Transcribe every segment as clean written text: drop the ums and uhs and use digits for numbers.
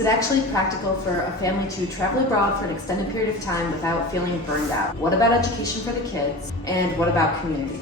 Is it actually practical for a family to travel abroad for an extended period of time without feeling burned out? What about education for the kids? And what about community?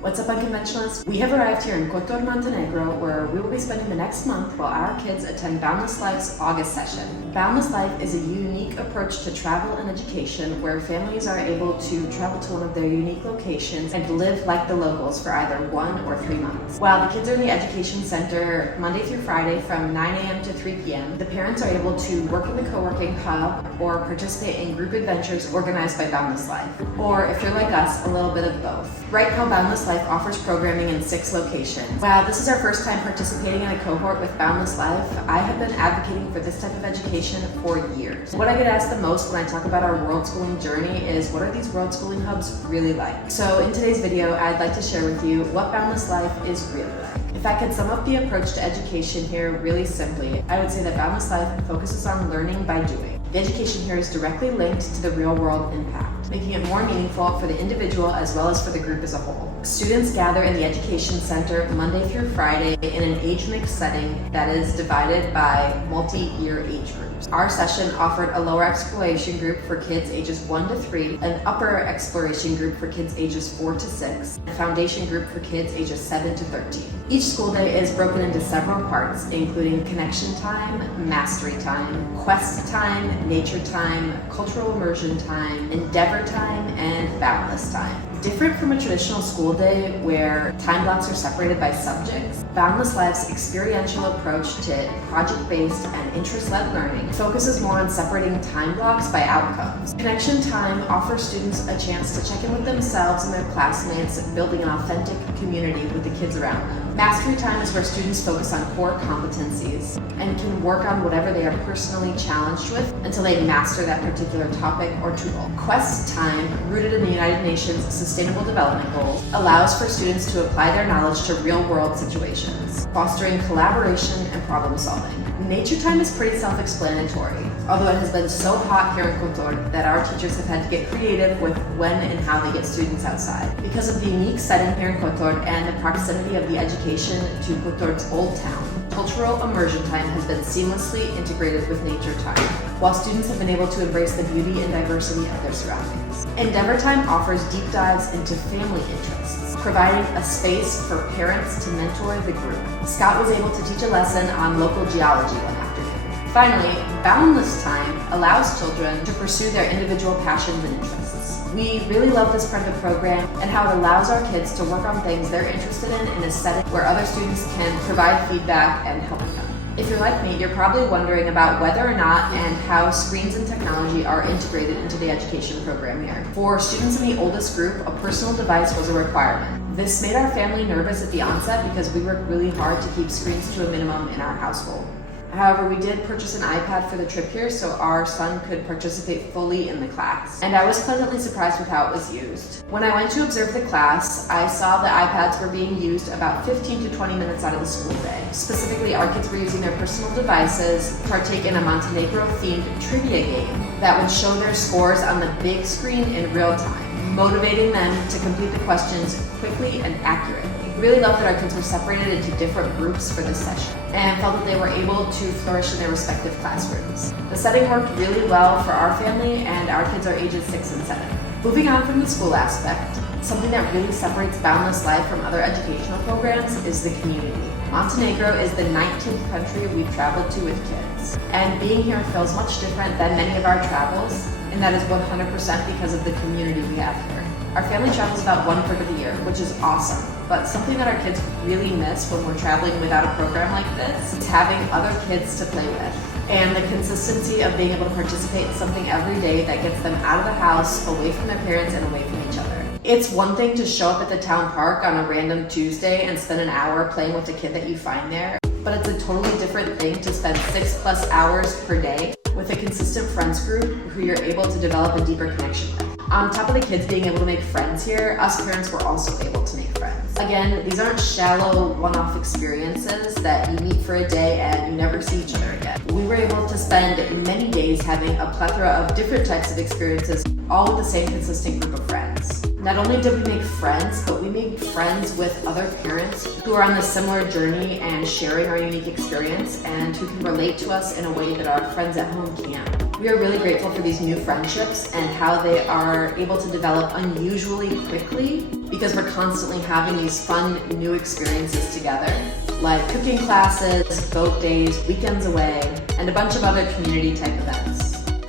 What's up, Unconventionalists? We have arrived here in Kotor, Montenegro, where we will be spending the next month while our kids attend Boundless Life's August session. Boundless Life is a unique approach to travel and education where families are able to travel to one of their unique locations and live like the locals for either 1 or 3 months. While the kids are in the education center Monday through Friday from 9 a.m. to 3 p.m., the parents are able to work in the co-working hub or participate in group adventures organized by Boundless Life. Or if you're like us, a little bit of both. Right now, Boundless Life offers programming in 6 locations. Wow, this is our first time participating in a cohort with Boundless Life. I have been advocating for this type of education for years. What I get asked the most when I talk about our world schooling journey is, what are these world schooling hubs really like? So in today's video, I'd like to share with you what Boundless Life is really like. If I could sum up the approach to education here really simply, I would say that Boundless Life focuses on learning by doing. The education here is directly linked to the real world impact, making it more meaningful for the individual as well as for the group as a whole. Students gather in the education center Monday through Friday in an age mix setting that is divided by multi-year age groups. Our session offered a lower exploration group for kids ages 1 to 3, an upper exploration group for kids ages 4 to 6, and a foundation group for kids ages 7 to 13. Each school day is broken into several parts, including connection time, mastery time, quest time, nature time, cultural immersion time, endeavor time, and boundless time. Different from a traditional school day where time blocks are separated by subjects, Boundless Life's experiential approach to project-based and interest-led learning focuses more on separating time blocks by outcomes. Connection time offers students a chance to check in with themselves and their classmates, building an authentic community with the kids around them. Mastery time is where students focus on core competencies and can work on whatever they are personally challenged with until they master that particular topic or tool. Quest time, rooted in the United Nations Sustainable Development Goals, allows for students to apply their knowledge to real-world situations, fostering collaboration and problem solving. Nature time is pretty self-explanatory, although it has been so hot here in Kotor that our teachers have had to get creative with when and how they get students outside. Because of the unique setting here in Kotor and the proximity of the education to Kotor's old town, cultural immersion time has been seamlessly integrated with nature time, while students have been able to embrace the beauty and diversity of their surroundings. Endeavor time offers deep dives into family interests, providing a space for parents to mentor the group. Scott was able to teach a lesson on local geology one afternoon. Finally, Boundless time allows children to pursue their individual passions and interests. We really love this part of the program and how it allows our kids to work on things they're interested in a setting where other students can provide feedback and help them. If you're like me, you're probably wondering about whether or not and how screens and technology are integrated into the education program here. For students in the oldest group, a personal device was a requirement. This made our family nervous at the onset because we worked really hard to keep screens to a minimum in our household. However, we did purchase an iPad for the trip here so our son could participate fully in the class. And I was pleasantly surprised with how it was used. When I went to observe the class, I saw the iPads were being used about 15 to 20 minutes out of the school day. Specifically, our kids were using their personal devices to partake in a Montenegro-themed trivia game that would show their scores on the big screen in real time, motivating them to complete the questions quickly and accurately. Really loved that our kids were separated into different groups for this session and felt that they were able to flourish in their respective classrooms. The setting worked really well for our family, and our kids are ages 6 and 7. Moving on from the school aspect, something that really separates Boundless Life from other educational programs is the community. Montenegro is the 19th country we've traveled to with kids, and being here feels much different than many of our travels, and that is 100% because of the community we have here. Our family travels about 1/3 of the year, which is awesome, but something that our kids really miss when we're traveling without a program like this is having other kids to play with, and the consistency of being able to participate in something every day that gets them out of the house, away from their parents, and away from each other. It's one thing to show up at the town park on a random Tuesday and spend an hour playing with a kid that you find there, but it's a totally different thing to spend 6+ hours per day with a consistent friends group who you're able to develop a deeper connection with. On top of the kids being able to make friends here, us parents were also able to make friends. Again, these aren't shallow one-off experiences that you meet for a day and you never see each other again. We were able to spend many days having a plethora of different types of experiences, all with the same consistent group of friends. Not only did we make friends, but we made friends with other parents who are on this similar journey and sharing our unique experience and who can relate to us in a way that our friends at home can't. We are really grateful for these new friendships and how they are able to develop unusually quickly because we're constantly having these fun new experiences together, like cooking classes, boat days, weekends away, and a bunch of other community type events.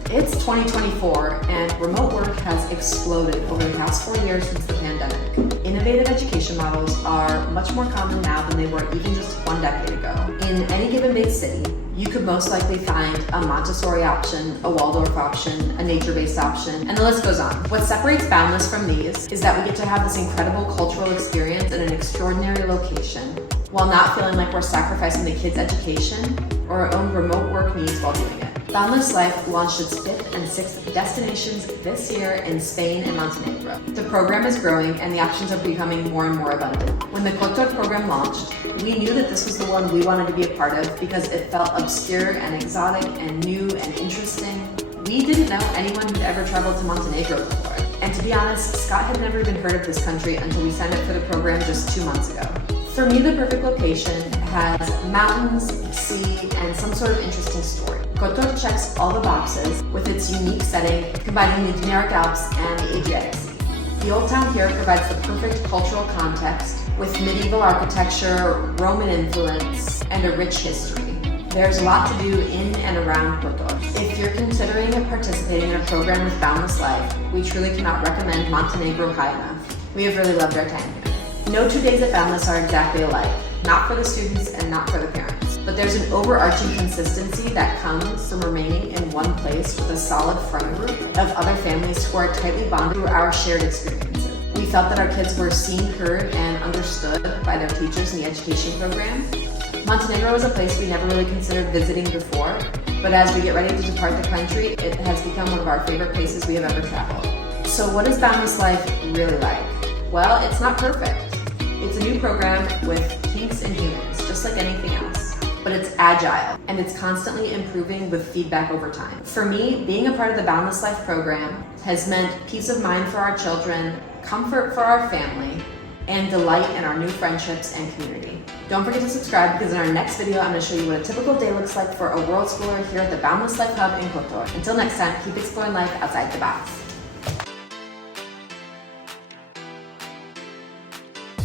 It's 2024 and remote work has exploded over the past 4 years since the pandemic. Innovative education models are much more common now than they were even just 1 decade ago. In any given big city, you could most likely find a Montessori option, a Waldorf option, a nature-based option, and the list goes on. What separates Boundless from these is that we get to have this incredible cultural experience in an extraordinary location while not feeling like we're sacrificing the kids' education or our own remote work needs while doing it. Boundless Life launched its 5th and 6th destinations this year in Spain and Montenegro. The program is growing and the options are becoming more and more abundant. When the Kotor program launched, we knew that this was the one we wanted to be a part of because it felt obscure and exotic and new and interesting. We didn't know anyone who'd ever traveled to Montenegro before. And to be honest, Scott had never even heard of this country until we signed up for the program just 2 months ago. For me, the perfect location has mountains, sea, and some sort of interesting story. Kotor checks all the boxes with its unique setting, combining the Dinaric Alps and the Adriatic Sea. The Old Town here provides the perfect cultural context with medieval architecture, Roman influence, and a rich history. There's a lot to do in and around Kotor. If you're considering participating in a program with Boundless Life, we truly cannot recommend Montenegro high enough. We have really loved our time here. No 2 days at Boundless are exactly alike, not for the students and not for the parents. But there's an overarching consistency that comes from remaining in one place with a solid friend group of other families who are tightly bonded through our shared experiences. We felt that our kids were seen, heard, and understood by their teachers in the education program. Montenegro was a place we never really considered visiting before, but as we get ready to depart the country, it has become one of our favorite places we have ever traveled. So what is Boundless Life really like? Well, it's not perfect. It's a new program with kinks and humans, just like anything else. But it's agile, and it's constantly improving with feedback over time. For me, being a part of the Boundless Life program has meant peace of mind for our children, comfort for our family, and delight in our new friendships and community. Don't forget to subscribe because in our next video, I'm going to show you what a typical day looks like for a world schooler here at the Boundless Life Hub in Kotor. Until next time, keep exploring life outside the box.